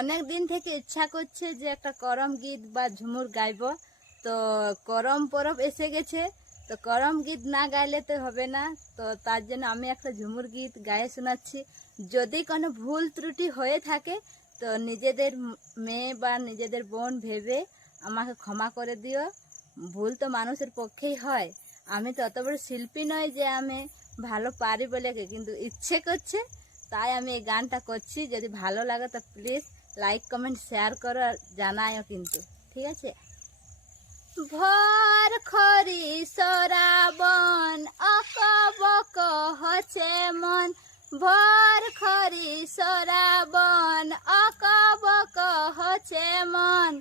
অনেক দিন থেকে ইচ্ছা করছে যে একটা করম গীত বা ঝুমুর গাইব। তো করম পরব এসে গেছে। তো করম গীত না গাইলে তো হবে না। তো তার জন্য আমি একটা ঝুমুর গীত গায়ে শোনাচ্ছি। যদি কোনো ভুল ত্রুটি হয়ে থাকে, তো নিজেদের মেয়ে বা নিজেদের বোন ভেবে আমাকে ক্ষমা করে দিও। ভুল তো মানুষের পক্ষেই হয়। আমি তো অত বড় শিল্পী নই যে আমি ভালো পারি বলে, কিন্তু ইচ্ছে করছে। তাই আমি এই গানটা করছি। যদি ভালো লাগে তো প্লিজ লাইক কমেন্ট শেয়ার করো আর জানাইও কিন্তু। ঠিক আছে? ভর খরি সরাবন অকবক হচ্ছে মন। ভর খরি সরাবন অকবক হচ্ছে মন।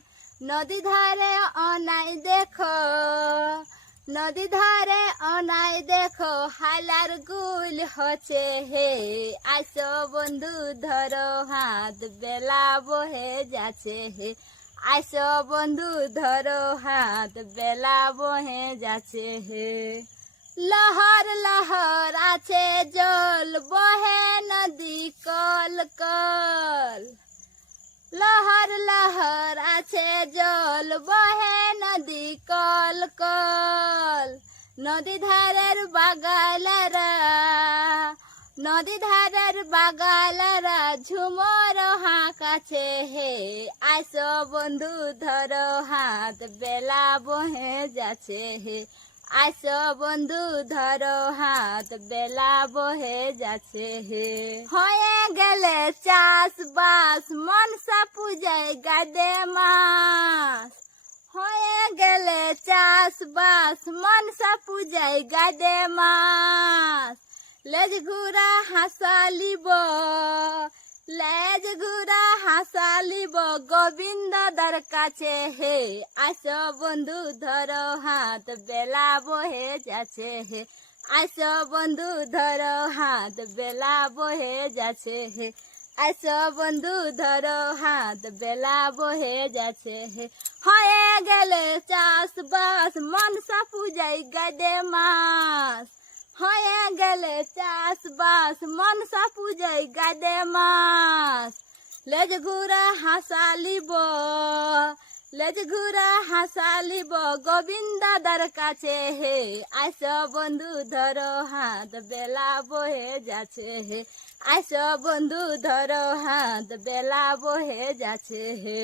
নদী ধারে অনাই দেখো, নদী ধারে অনাই দেখো, হালার গুল হচ্ছে হে। আসো বন্ধু, ধরো হাত, বেলা বহে যাচ্ছে হে। আসো বন্ধু, ধরো হাত, বেলা বহে যাচ্ছে হে। লহর লহর আছে জল, বহে নদী কল কল। লহর লহর আছে জল, বহে নদী কল কল। নদী ধারের বাগালারা নদী ধারের বাগালারা, ঝুমর হাঁক আছে। হে আসো বন্ধু, ধরো হাত, বেলা বহে যাচ্ছে। হে আসো বন্ধু, ধরো হাত, বেলা বহে যাচ্ছে। হে হয়ে গেলে চাষ বাস মনসা পূজায় গাদে মাস হয়ে গেলে চাষ বাস মনসা পূজায় গাদে মাস। লেজ ঘুরা হাসালিব, লেজ ঘুরা হাসালিব, গোবিন্দ দর কাছে হে। আসো বন্ধু ধরো হাত, বেলা বহে যাচ্ছে হে। আসো বন্ধু ধরো হাত, বেলা বহে যাচ্ছে হে। আসো বন্ধু, ধরো হাত, বেলা বহে যাচ্ছে। হয়ে গেলে চাষবাস মনসা পূজাই গাদে মাস হয়ে গেলে চাষবাস মনসা পূজাই গাদে মাস লেজ ঘুরা হাসালিব লেজ ঘুরা হাসালিব গোবিন্দাদার কাছে হে। আইস বন্ধু ধরো হাত, বেলা বহে যাচ্ছে হে। আইস বন্ধু ধরো হাত, বেলা বহে যাচ্ছে হে।